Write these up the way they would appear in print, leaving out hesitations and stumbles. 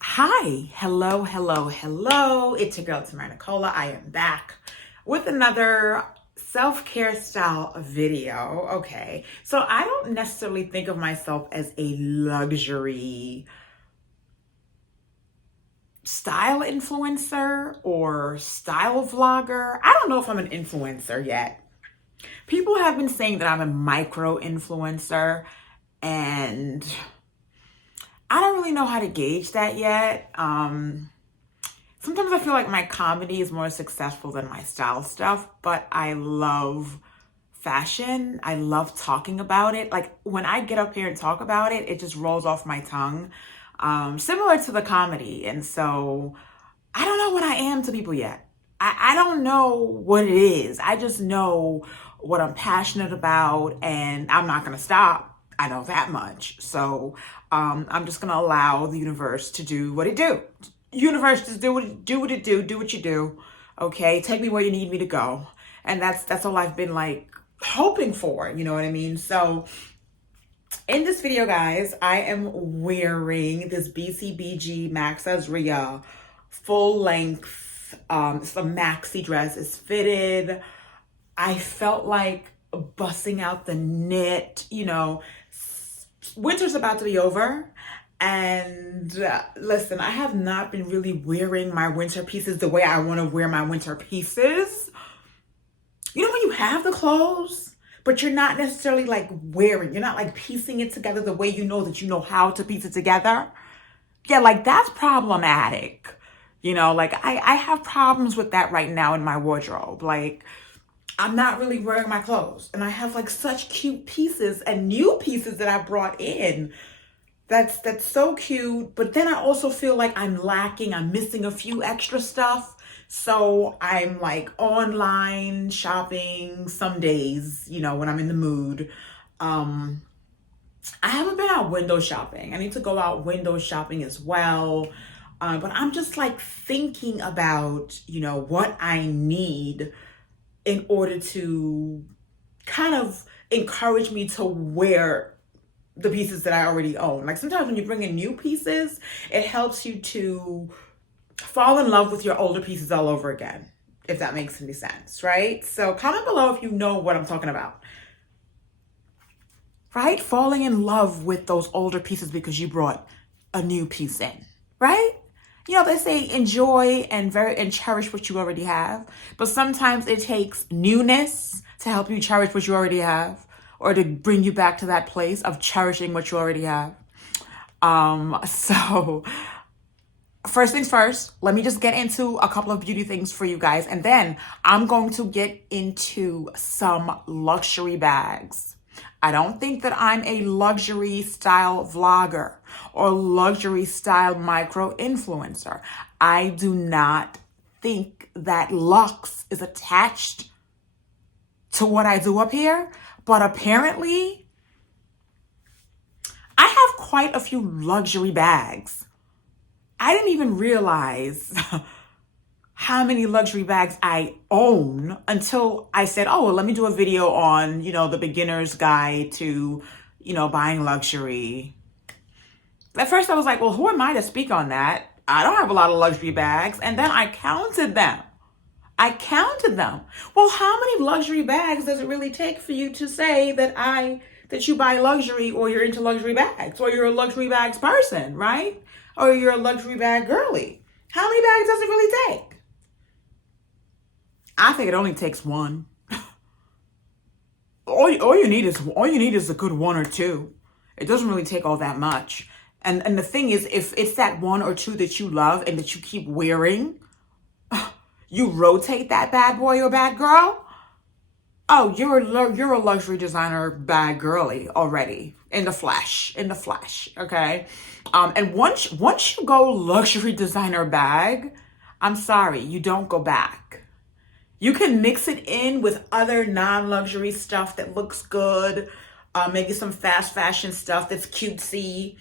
Hi, hello. It's your girl Tamara Nicola. I am back with another self-care style video. Okay, so I don't necessarily think of myself as a luxury style influencer or style vlogger. I don't know if I'm an influencer yet. People have been saying that I'm a micro influencer, and I don't really know how to gauge that yet. Sometimes I feel like my comedy is more successful than my style stuff, but I love fashion. I love talking about it. Like when I get up here and talk about it, it just rolls off my tongue, similar to the comedy. And so I don't know what I am to people yet. I don't know what it is. I just know what I'm passionate about, and I'm not going to stop. I know that much. So I'm just going to allow the universe to do what it do. Universe, just do what it do what you do. Okay, take me where you need me to go. And that's all I've been like hoping for, you know what I mean? So in this video, guys, I am wearing this BCBG Max Azria full length, it's a maxi dress. It's fitted. I felt like busting out the knit, winter's about to be over. And listen, I have not been really wearing my winter pieces the way I want to wear my winter pieces. You know when you have the clothes, but you're not necessarily like wearing, you're not like piecing it together the way you know how to piece it together. Yeah, like that's problematic. Like I have problems with that right now in my wardrobe. Like I'm not really wearing my clothes, and I have like such cute pieces and new pieces that I brought in. That's so cute, but then I also feel like I'm missing a few extra stuff. So I'm like online shopping some days, when I'm in the mood. I haven't been out window shopping. I need to go out window shopping as well. But I'm just like thinking about, what I need in order to kind of encourage me to wear the pieces that I already own. Like sometimes when you bring in new pieces, it helps you to fall in love with your older pieces all over again, if that makes any sense, right? So comment below if you know what I'm talking about. Right? Falling in love with those older pieces because you brought a new piece in, right? They say enjoy and cherish what you already have, but sometimes it takes newness to help you cherish what you already have, or to bring you back to that place of cherishing what you already have. So first things first, let me just get into a couple of beauty things for you guys, and then I'm going to get into some luxury bags. I don't think that I'm a luxury style vlogger or luxury style micro influencer. I do not think that luxe is attached to what I do up here, but apparently I have quite a few luxury bags. I didn't even realize how many luxury bags I own until I said, oh, well, let me do a video on, the beginner's guide to, buying luxury. At first I was like, well, who am I to speak on that? I don't have a lot of luxury bags. And then I counted them. Well, how many luxury bags does it really take for you to say that you buy luxury, or you're into luxury bags, or you're a luxury bags person, right? Or you're a luxury bag girly? How many bags does it really take? I think it only takes one. All you need is a good one or two. It doesn't really take all that much. And the thing is, if it's that one or two that you love and that you keep wearing, you rotate that bad boy or bad girl. Oh, you're a luxury designer bag girly already in the flesh. Okay. And once you go luxury designer bag, I'm sorry, you don't go back. You can mix it in with other non-luxury stuff that looks good, maybe some fast fashion stuff that's cutesy,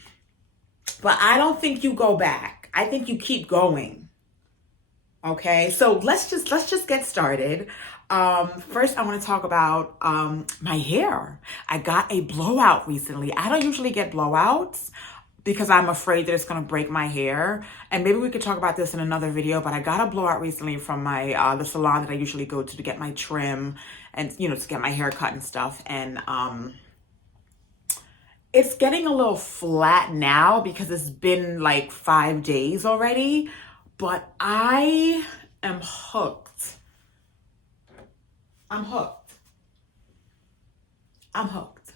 but I don't think you go back. I think you keep going. Okay, so let's just get started. First, I want to talk about my hair. I got a blowout recently. I don't usually get blowouts, because I'm afraid that it's going to break my hair. And maybe we could talk about this in another video, but I got a blowout recently from my the salon that I usually go to get my trim and, you know, to get my hair cut and stuff. And it's getting a little flat now because it's been like 5 days already, but I am hooked. I'm hooked. I'm hooked.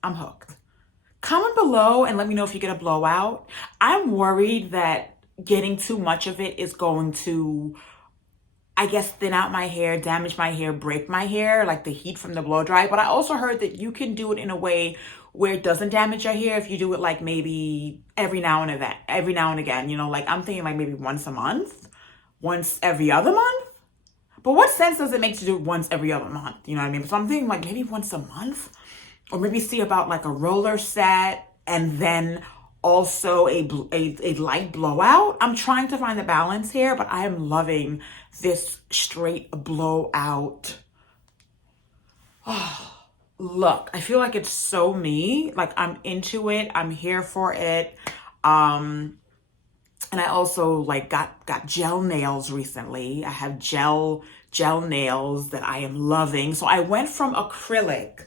I'm hooked. Comment below and let me know if you get a blowout. I'm worried that getting too much of it is going to, I guess, thin out my hair, damage my hair, break my hair, like the heat from the blow dry. But I also heard that you can do it in a way where it doesn't damage your hair if you do it like maybe every now and again, you know, like I'm thinking like maybe once a month, once every other month. But what sense does it make to do it once every other month? You know what I mean? So I'm thinking like maybe once a month. Or maybe see about like a roller set and then also a light blowout. I'm trying to find the balance here, but I am loving this straight blowout. Oh, look, I feel like it's so me. Like I'm into it. I'm here for it. And I also like got gel nails recently. I have gel nails that I am loving. So I went from acrylic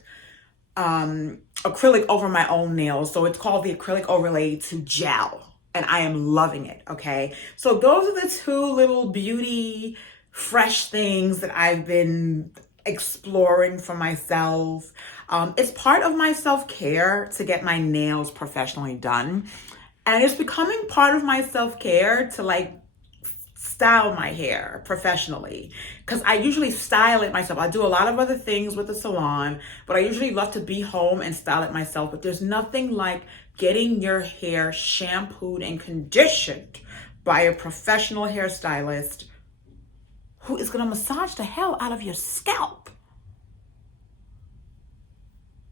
over my own nails. So it's called the acrylic overlay to gel. And I am loving it, okay? So those are the two little beauty, fresh things that I've been exploring for myself. It's part of my self-care to get my nails professionally done. And it's becoming part of my self-care to like style my hair professionally, because I usually style it myself. I do a lot of other things with the salon, but I usually love to be home and style it myself. But there's nothing like getting your hair shampooed and conditioned by a professional hairstylist who is going to massage the hell out of your scalp.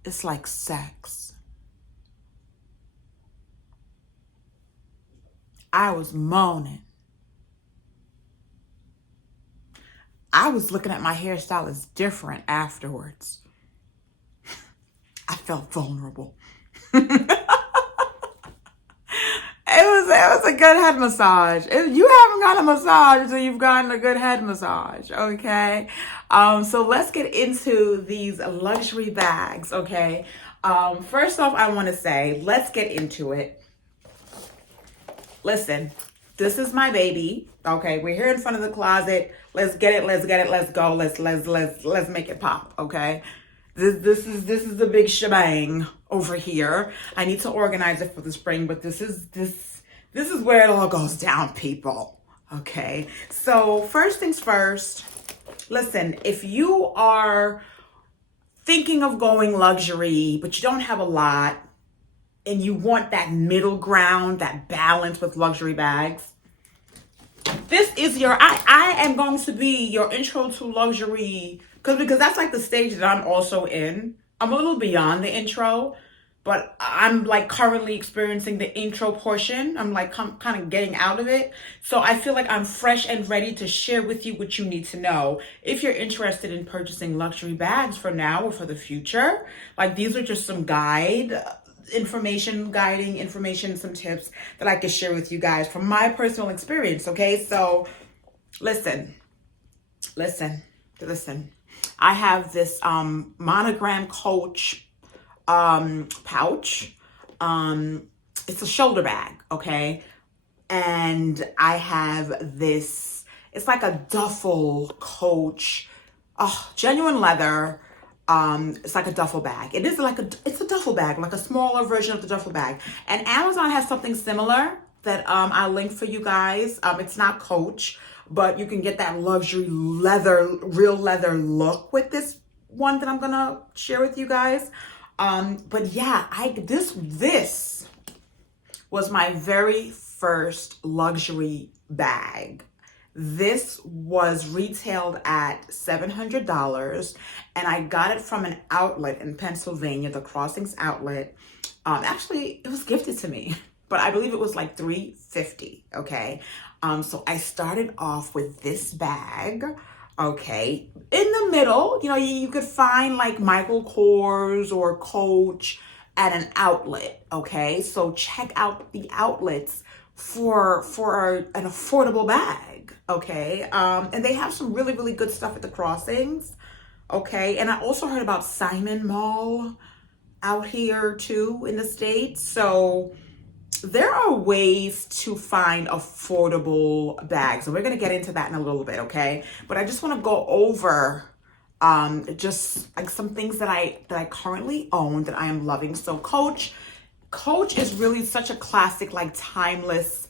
It's like sex. I was moaning. I was looking at my hairstylist different afterwards. I felt vulnerable. It was a good head massage. You haven't gotten a massage until you've gotten a good head massage, okay? So let's get into these luxury bags, okay? First off, I want to say, let's get into it. Listen, this is my baby. Okay, we're here in front of the closet. Let's get it. Let's go. Let's make it pop. Okay, this is the big shebang over here. I need to organize it for the spring, but this is where it all goes down, people. Okay, so first things first. Listen, if you are thinking of going luxury, but you don't have a lot, and you want that middle ground, that balance with luxury bags, this is your, I am going to be your intro to luxury, because that's like the stage that I'm also in. I'm a little beyond the intro, but I'm like currently experiencing the intro portion. I'm like kind of getting out of it. So I feel like I'm fresh and ready to share with you what you need to know. If you're interested in purchasing luxury bags for now or for the future, like these are just some guiding information, some tips that I can share with you guys from my personal experience. Okay, so listen. I have this monogram Coach pouch. It's a shoulder bag, okay, and I have this. It's like a duffle Coach, genuine leather. It's like a duffel bag. It's a duffel bag, like a smaller version of the duffel bag. And Amazon has something similar that I'll link for you guys. It's not Coach, but you can get that luxury leather, real leather look with this one that I'm gonna share with you guys. But yeah, this was my very first luxury bag. This was retailed at $700, and I got it from an outlet in Pennsylvania, the Crossings outlet. Actually, it was gifted to me, but I believe it was like $350, okay? So I started off with this bag, okay? In the middle, you know, you could find like Michael Kors or Coach at an outlet, okay? So check out the outlets for an affordable bag, okay? And they have some really, really good stuff at the crossings, okay? And I also heard about Simon Mall out here too in the States. So there are ways to find affordable bags, and we're going to get into that in a little bit, okay? But I just want to go over just like some things that I currently own that I am loving. So Coach is really such a classic, like timeless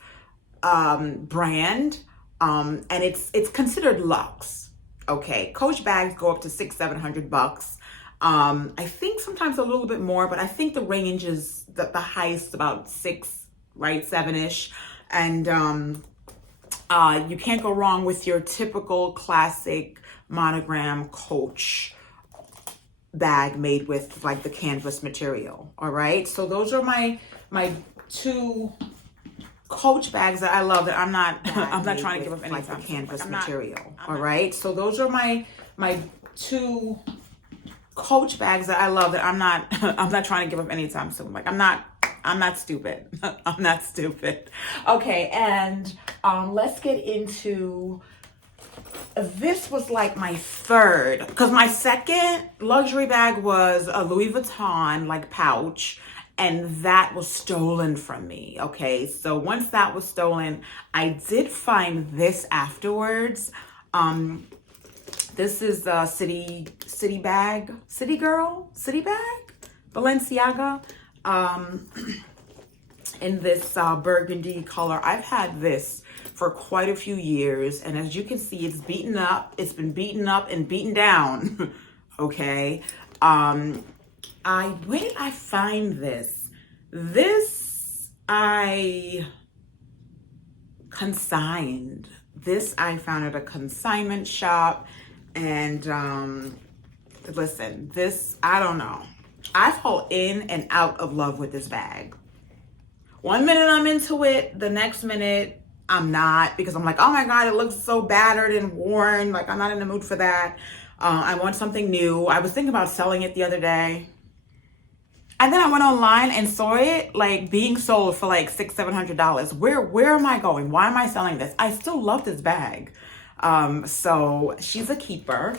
brand, and it's considered luxe. Okay, Coach bags go up to $600-700. I think sometimes a little bit more, but I think the range is the highest about 6, right, 7-ish. And you can't go wrong with your typical classic monogram Coach bag made with like the canvas material. All right, so those are my two Coach bags that I love that I'm not I'm not trying to give up any like the canvas material. All right, so those are my two Coach bags that I love that I'm not I'm not trying to give up anytime soon. Like I'm not stupid. I'm not stupid. Okay, and let's get into, this was like my third, because my second luxury bag was a Louis Vuitton like pouch, and that was stolen from me. Okay, so once that was stolen, I did find this afterwards. This is a city bag, city bag, Balenciaga, in this burgundy color. I've had this for quite a few years, and as you can see, it's beaten up. It's been beaten up and beaten down. Okay. Where did I find this? This I consigned. This I found at a consignment shop. And listen, this, I don't know. I fall in and out of love with this bag. One minute I'm into it, the next minute I'm not, because I'm like, oh my God, it looks so battered and worn. Like I'm not in the mood for that. I want something new. I was thinking about selling it the other day. And then I went online and saw it like being sold for like $600-700. Where am I going? Why am I selling this? I still love this bag. So she's a keeper.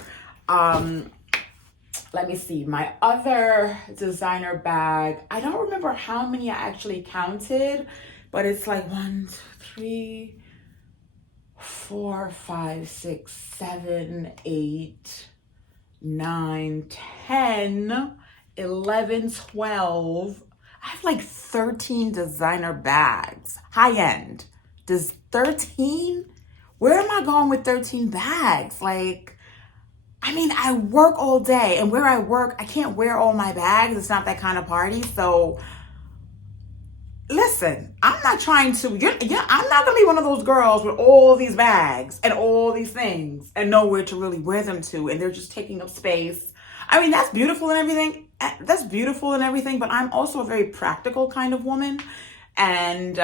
Let me see, my other designer bag, I don't remember how many I actually counted, but it's like 1, 2, 3, 4, 5, 6, 7, 8, 9, 10, 11, 12. I have like 13 designer bags, high end. Does 13? Where am I going with 13 bags? Like, I mean, I work all day, and where I work, I can't wear all my bags. It's not that kind of party. So listen, I'm not trying to, I'm not gonna be one of those girls with all these bags and all these things and nowhere to really wear them to, and they're just taking up space. I mean, that's beautiful and everything. That's beautiful and everything, but I'm also a very practical kind of woman. And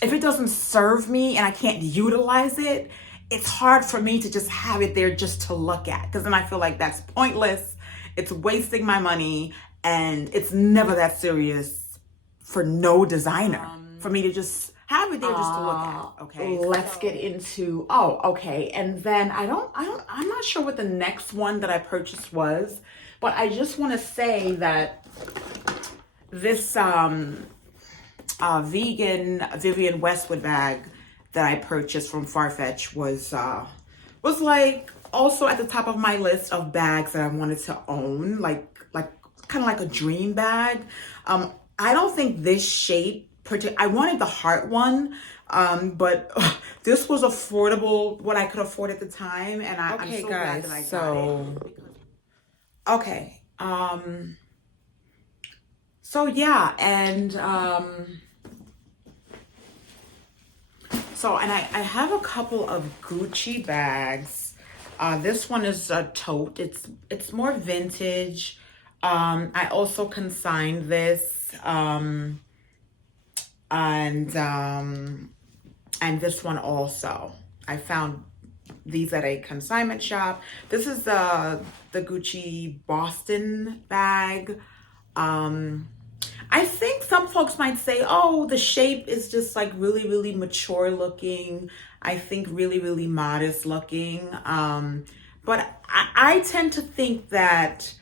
if it doesn't serve me and I can't utilize it, it's hard for me to just have it there just to look at, because then I feel like that's pointless. It's wasting my money, and it's never that serious for no designer for me to just have it there just to look at. Okay, let's get into, okay. And then I'm not sure what the next one that I purchased was, but I just want to say that this vegan Vivienne Westwood bag that I purchased from Farfetch was like also at the top of my list of bags that I wanted to own, like kind of like a dream bag. I don't think this shape, I wanted the heart one, but this was affordable, what I could afford at the time, and I'm so glad that I got it. Okay, so yeah, and I have a couple of Gucci bags. This one is a tote. It's more vintage. I also consigned this, and this one also. I found these at a consignment shop. This is the Gucci Boston bag. I think some folks might say, oh, the shape is just like really, really mature looking. I think really, really modest looking. But I tend to think that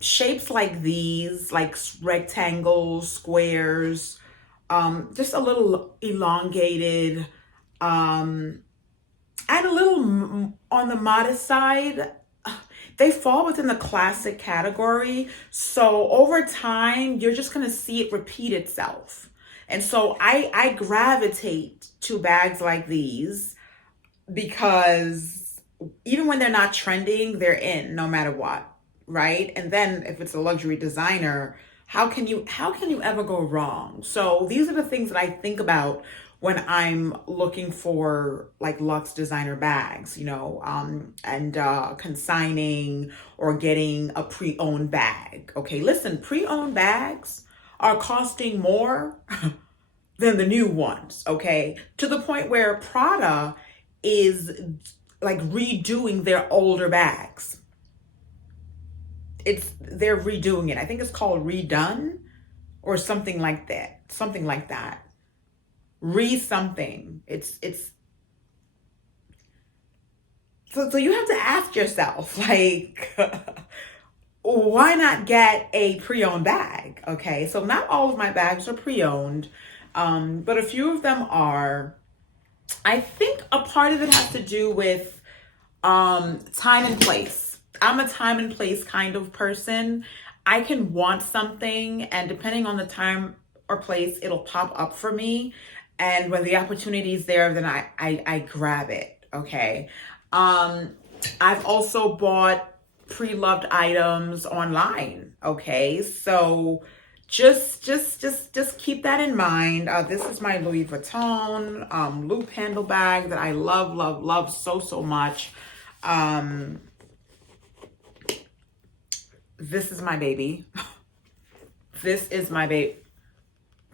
shapes like these, like rectangles, squares, just a little elongated, and a little on the modest side, they fall within the classic category. So over time, you're just going to see it repeat itself. And so I gravitate to bags like these because even when they're not trending, they're in no matter what, right? And then if it's a luxury designer, how can you ever go wrong? So these are the things that I think about when I'm looking for like luxe designer bags, and consigning or getting a pre-owned bag. Okay, listen, pre-owned bags are costing more than the new ones, okay? To the point where Prada is like redoing their older bags. They're redoing it. I think it's called redone or something like that. Something like that. Re something. It's so you have to ask yourself, like, why not get a pre-owned bag? Okay, so not all of my bags are pre-owned, but a few of them are. I think a part of it has to do with time and place. I'm a time and place kind of person. I can want something, and depending on the time or place, it'll pop up for me. And when the opportunity is there, then I grab it. Okay. I've also bought pre-loved items online. Okay. So just keep that in mind. This is my Louis Vuitton loop handle bag that I love, love, love so much. This is my baby. This is my baby.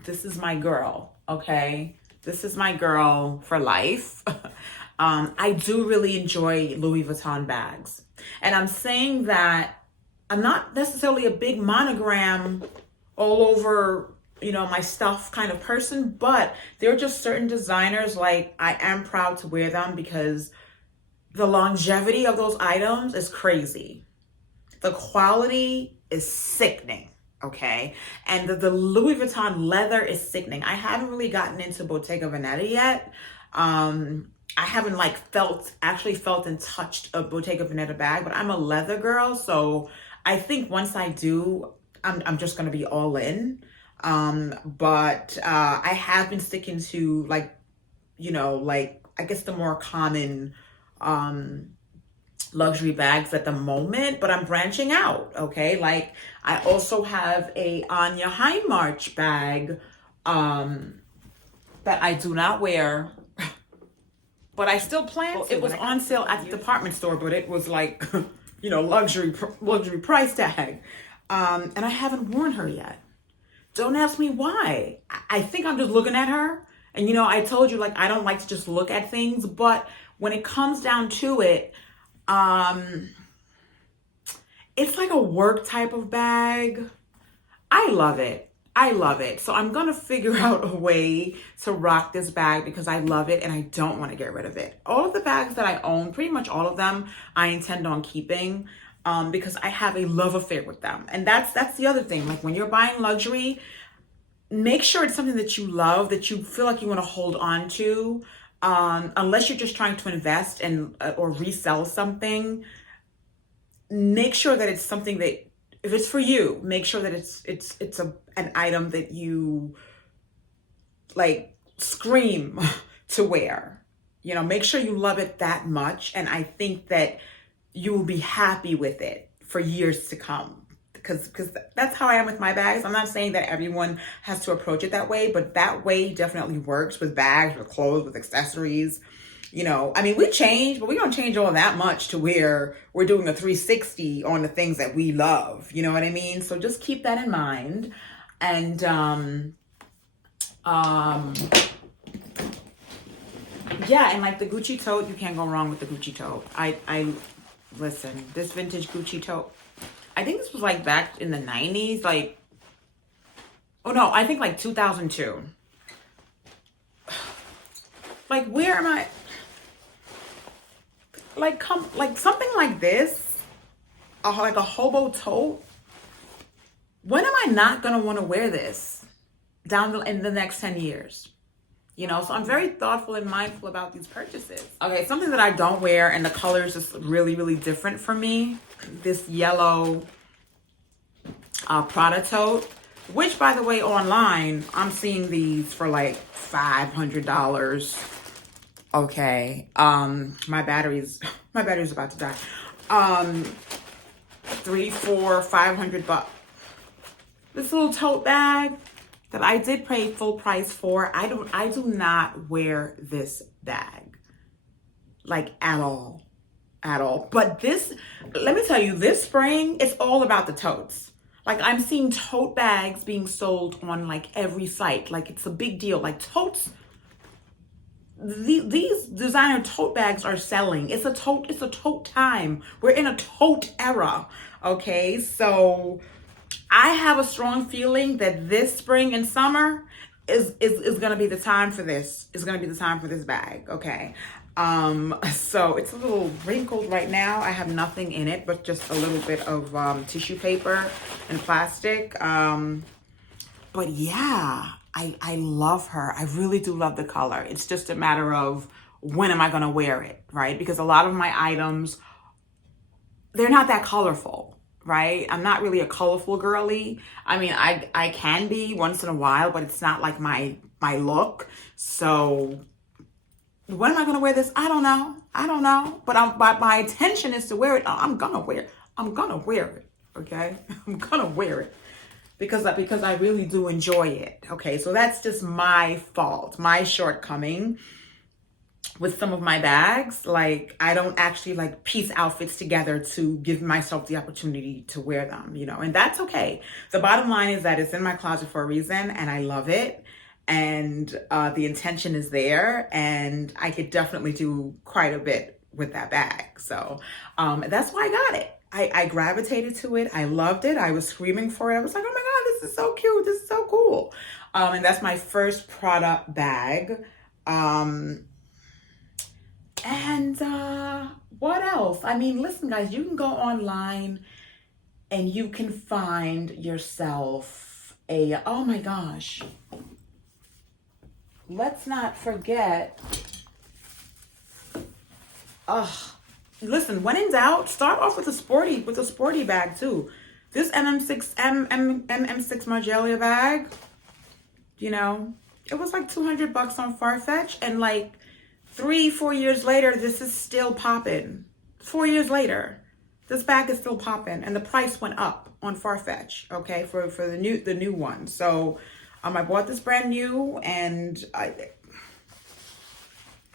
This is my girl. Okay. This is my girl for life. I do really enjoy Louis Vuitton bags. And I'm saying that I'm not necessarily a big monogram all over, my stuff kind of person, but there are just certain designers, like, I am proud to wear them because the longevity of those items is crazy. The quality is sickening. Okay. And the Louis Vuitton leather is sickening. I haven't really gotten into Bottega Veneta yet. I haven't actually felt and touched a Bottega Veneta bag, but I'm a leather girl. So I think once I do, I'm just going to be all in. But I have been sticking to I guess the more common, luxury bags at the moment, but I'm branching out. Okay. Like, I also have a Anya Hindmarch bag, that I do not wear, but I still plan to. It was on sale at the department store, but it was like, luxury price tag. And I haven't worn her yet. Don't ask me why. I think I'm just looking at her. And, I told you, like, I don't like to just look at things, but when it comes down to it, it's like a work type of bag. I love it. I love it. So I'm going to figure out a way to rock this bag because I love it and I don't want to get rid of it. All of the bags that I own, pretty much all of them, I intend on keeping, because I have a love affair with them. And that's the other thing. Like, when you're buying luxury, make sure it's something that you love, that you feel like you want to hold on to. Unless you're just trying to invest and or resell something, make sure that it's something that, if it's for you, make sure that it's an item that you like scream to wear. Make sure you love it that much, and I think that you will be happy with it for years to come. Because that's how I am with my bags. I'm not saying that everyone has to approach it that way, but that way definitely works with bags, with clothes, with accessories. We change, but we don't change all that much to where we're doing a 360 on the things that we love. You know what I mean? So just keep that in mind. And yeah, and like the Gucci tote, you can't go wrong with the Gucci tote. I listen, this vintage Gucci tote, I think this was like back in the 90s. Like, Oh no, I think like 2002. Like, where am I? Like, come, like something like this, like a hobo tote. When am I not gonna want to wear this in the next 10 years? You know, so I'm very thoughtful and mindful about these purchases. Okay, something that I don't wear and the color is just really, really different for me. This yellow Prada tote, which by the way, online, I'm seeing these for like $500. Okay, my battery's about to die. 3, 4, $500. This little tote bag that I did pay full price for. I do not wear this bag, like, at all. But this, let me tell you, this spring, it's all about the totes. Like, I'm seeing tote bags being sold on like every site. Like, it's a big deal. Like, totes, these designer tote bags are selling. It's a tote time. We're in a tote era. Okay, so I have a strong feeling that this spring and summer is gonna be the time for this. Is gonna be the time for this bag. Okay. So it's a little wrinkled right now. I have nothing in it but just a little bit of tissue paper and plastic. But yeah, I love her. I really do love the color. It's just a matter of when am I gonna wear it, right? Because a lot of my items, they're not that colorful, right? I'm not really a colorful girly. I mean, I can be once in a while, but it's not like my look. So when am I gonna wear this? I don't know. But my intention is to wear it. I'm gonna wear it. Okay, I'm gonna wear it because I really do enjoy it. Okay, so that's just my fault, my shortcoming with some of my bags. Like, I don't actually like piece outfits together to give myself the opportunity to wear them, you know, and that's okay. The bottom line is that it's in my closet for a reason and I love it. And the intention is there, and I could definitely do quite a bit with that bag. So that's why I got it. I gravitated to it. I loved it. I was screaming for it. I was like, oh my God, this is so cute. This is so cool. And that's my first Prada bag. What else? I mean, listen, guys, you can go online and you can find yourself oh my gosh. Let's not forget, listen, when in doubt, start off with a sporty bag too. This MM6 Margiela bag, you know, it was like $200 on Farfetch, and like 3-4 years later, this is still popping. 4 years later, this bag is still popping, and the price went up on Farfetch, okay, for the new one. So I bought this brand new, and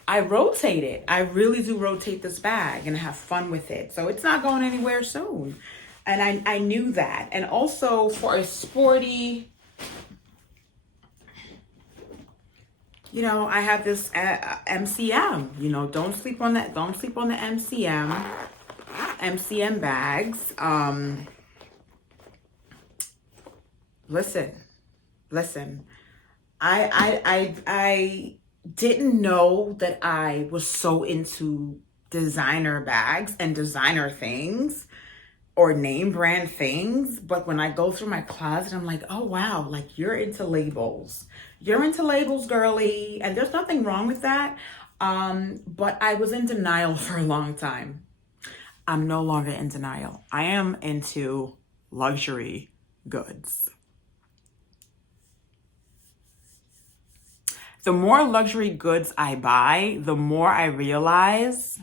I rotate it. I really do rotate this bag and have fun with it. So it's not going anywhere soon. And I knew that. And also for a sporty, you know, I have this MCM, you know, don't sleep on that. Don't sleep on the MCM bags. Listen, I didn't know that I was so into designer bags and designer things or name brand things. But when I go through my closet, I'm like, oh wow, like you're into labels. You're into labels, girly. And there's nothing wrong with that. But I was in denial for a long time. I'm no longer in denial. I am into luxury goods. The more luxury goods I buy, the more I realize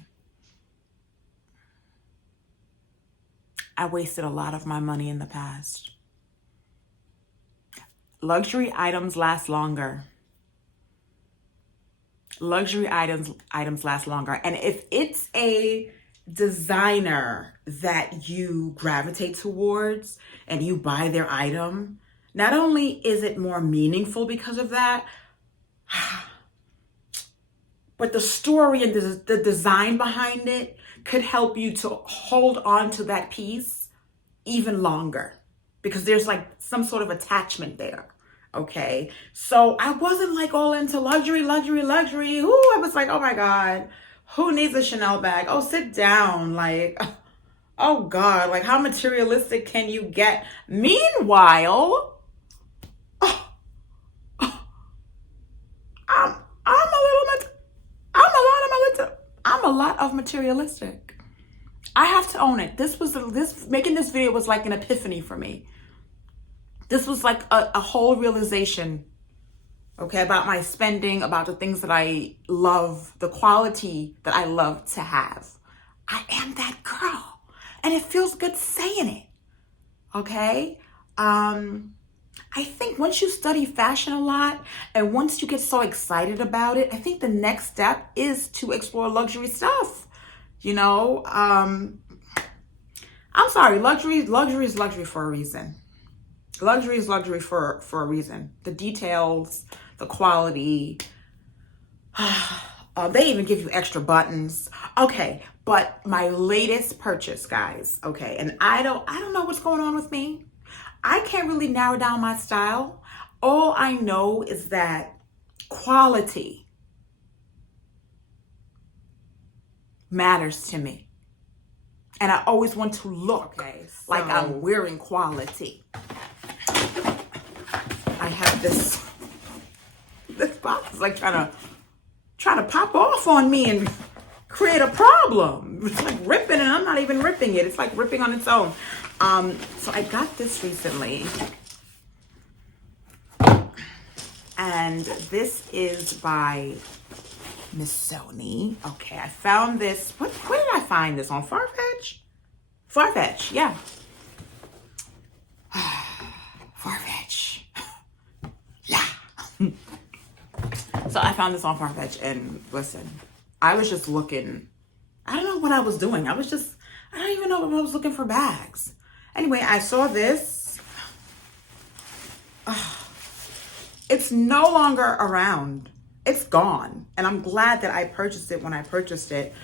I wasted a lot of my money in the past. Luxury items last longer. Luxury items last longer. And if it's a designer that you gravitate towards and you buy their item, not only is it more meaningful because of that, but the story and the design behind it could help you to hold on to that piece even longer because there's like some sort of attachment there. Okay. So I wasn't like all into luxury, luxury, luxury. Ooh, I was like, oh my God, who needs a Chanel bag? Oh, sit down. Like, oh God, like how materialistic can you get? Meanwhile, I'm I'm a lot of materialistic. I have to own it. This making this video was like an epiphany for me. This was like a whole realization, okay, about my spending, about the things that I love, the quality that I love to have. I am that girl, and it feels good saying it, okay? I think once you study fashion a lot and once you get so excited about it, I think the next step is to explore luxury stuff. You know, I'm sorry, luxury is luxury for a reason. Luxury is luxury for a reason. The details, the quality. They even give you extra buttons. Okay, but my latest purchase, guys. Okay, and I don't know what's going on with me. I can't really narrow down my style. All I know is that quality matters to me. And I always want to look like I'm wearing quality. I have this box is like trying to pop off on me and create a problem. It's like ripping, and I'm not even ripping it. It's like ripping on its own. So I got this recently, and this is by Missoni. Okay, I found this. Where did I find this? On Farfetch? Farfetch, yeah. Farfetch. Yeah. So I found this on Farfetch, and listen, I was just looking. I don't know what I was doing. I don't even know if I was looking for bags. Anyway, I saw this. It's no longer around. It's gone. And I'm glad that I purchased it when I purchased it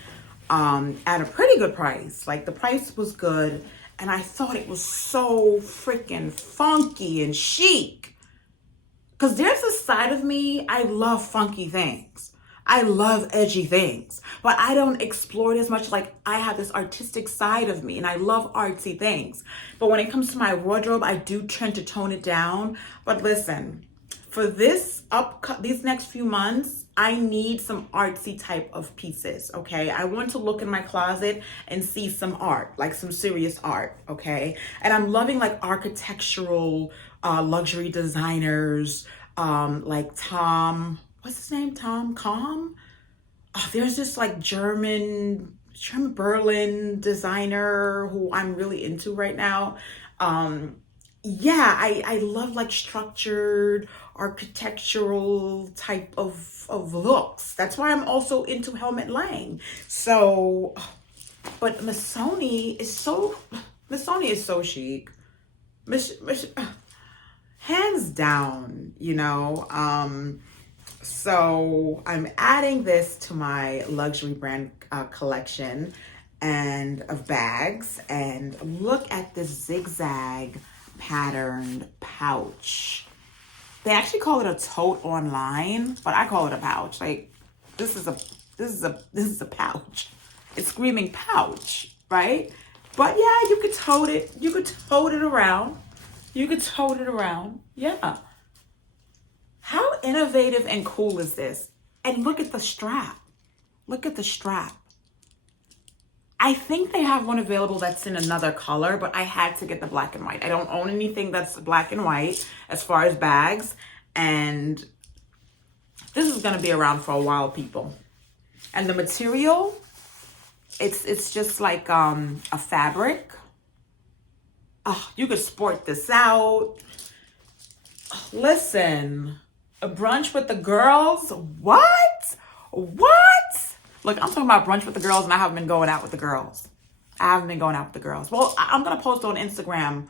at a pretty good price. Like, the price was good, and I thought it was so freaking funky and chic. Because there's a side of me, I love funky things. I love edgy things, but I don't explore it as much. Like, I have this artistic side of me, and I love artsy things. But when it comes to my wardrobe, I do tend to tone it down. But listen, for these next few months, I need some artsy type of pieces, okay? I want to look in my closet and see some art, like some serious art, okay? And I'm loving like architectural luxury designers, like what's his name? Tom Com? Oh, there's this like German Berlin designer who I'm really into right now. Yeah, I love like structured architectural type of looks. That's why I'm also into Helmut Lang. So, but Missoni is so chic. Hands down, you know. So I'm adding this to my luxury brand collection and of bags. And look at this zigzag patterned pouch. They actually call it a tote online, but I call it a pouch. Like, this is a pouch. It's screaming pouch, right? But yeah, you could tote it. You could tote it around. Yeah. How innovative and cool is this? And look at the strap. I think they have one available that's in another color, but I had to get the black and white. I don't own anything that's black and white as far as bags. And this is going to be around for a while, people. And the material, it's just like a fabric. Oh, you could sport this out. Listen, a brunch with the girls? What? Look, I'm talking about brunch with the girls, and I haven't been going out with the girls. Well, I'm going to post on Instagram,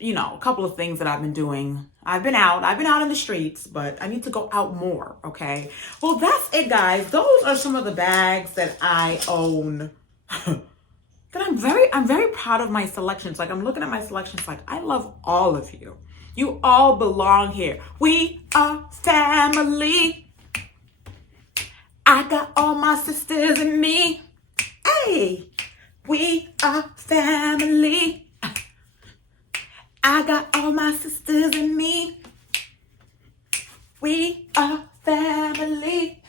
you know, a couple of things that I've been doing. I've been out in the streets, but I need to go out more, okay? Well, that's it, guys. Those are some of the bags that I own. That I'm very proud of my selections. Like, I'm looking at my selections like, I love all of you. You all belong here. We are family. I got all my sisters and me. Hey, we are family. I got all my sisters and me. We are family.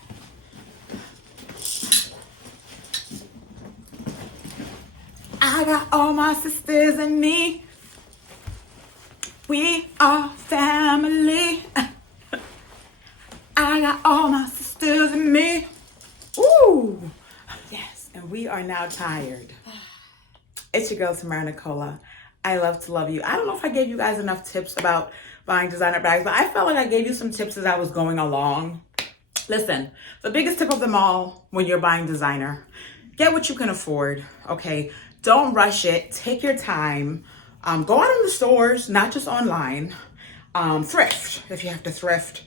I got all my sisters and me. We are family. I got all my sisters and me. Ooh. Yes, and we are now tired. It's your girl, Tamara Nicola. I love to love you. I don't know if I gave you guys enough tips about buying designer bags, but I felt like I gave you some tips as I was going along. Listen, the biggest tip of them all when you're buying designer, get what you can afford, okay? Don't rush it. Take your time. Go out in the stores, not just online. Thrift, if you have to thrift.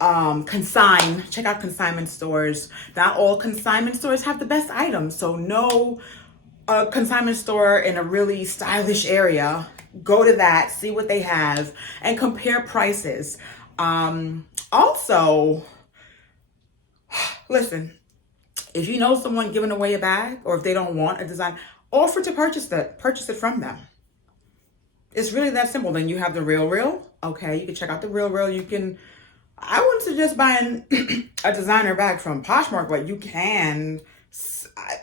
Consign, check out consignment stores. Not all consignment stores have the best items, so know a consignment store in a really stylish area. Go to that, see what they have, and compare prices. Also, listen, if you know someone giving away a bag, or if they don't want a design, offer to purchase it from them. It's really that simple. Then you have the Real. Okay, you can check out the Real. You can, I wouldn't suggest buying a designer bag from Poshmark, but you can,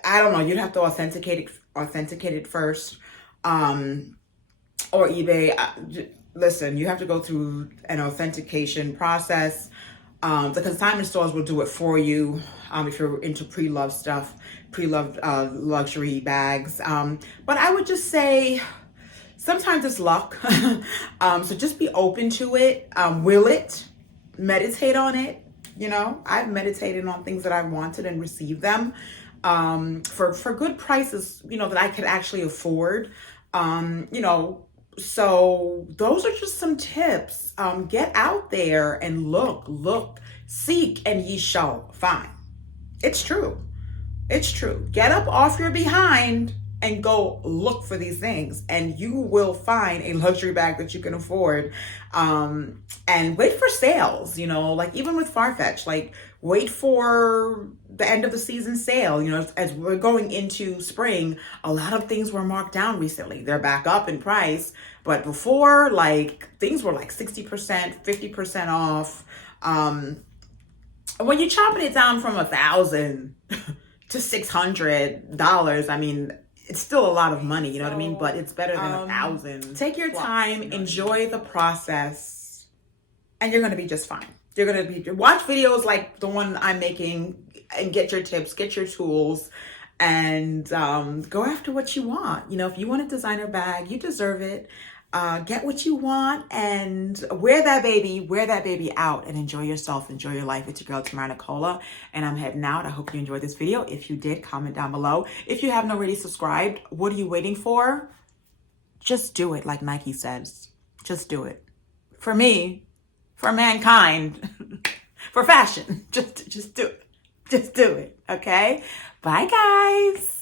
I don't know, you'd have to authenticate it first. Or eBay. Listen, you have to go through an authentication process. The consignment stores will do it for you if you're into pre-loved stuff, pre-loved luxury bags. But I would just say sometimes it's luck. So just be open to it. Will it? Meditate on it. You know, I've meditated on things that I wanted and received them for good prices, you know, that I could actually afford. You know, so those are just some tips. Get out there and look, seek, and ye shall find. It's true. It's true. Get up off your behind and go look for these things, and you will find a luxury bag that you can afford. And wait for sales, you know, like even with Farfetch, like wait for the end of the season sale. You know, as we're going into spring, a lot of things were marked down recently. They're back up in price, but before, like, things were like 60%, 50% off. When you're chopping it down from $1,000 to $600, I mean, it's still a lot of money, you know what I mean? But it's better than $1,000. Take your time, enjoy the process, and you're gonna be just fine. You're gonna be, watch videos like the one I'm making and get your tips, get your tools, and go after what you want. You know, if you want a designer bag, you deserve it. Get what you want and wear that baby out and enjoy yourself, enjoy your life. It's your girl, Tamara Nicola, and I'm heading out. I hope you enjoyed this video. If you did, comment down below. If you haven't already subscribed, what are you waiting for? Just do it, like Nike says. Just do it. For me, for mankind, for fashion. Just do it. Just do it, okay? Bye, guys.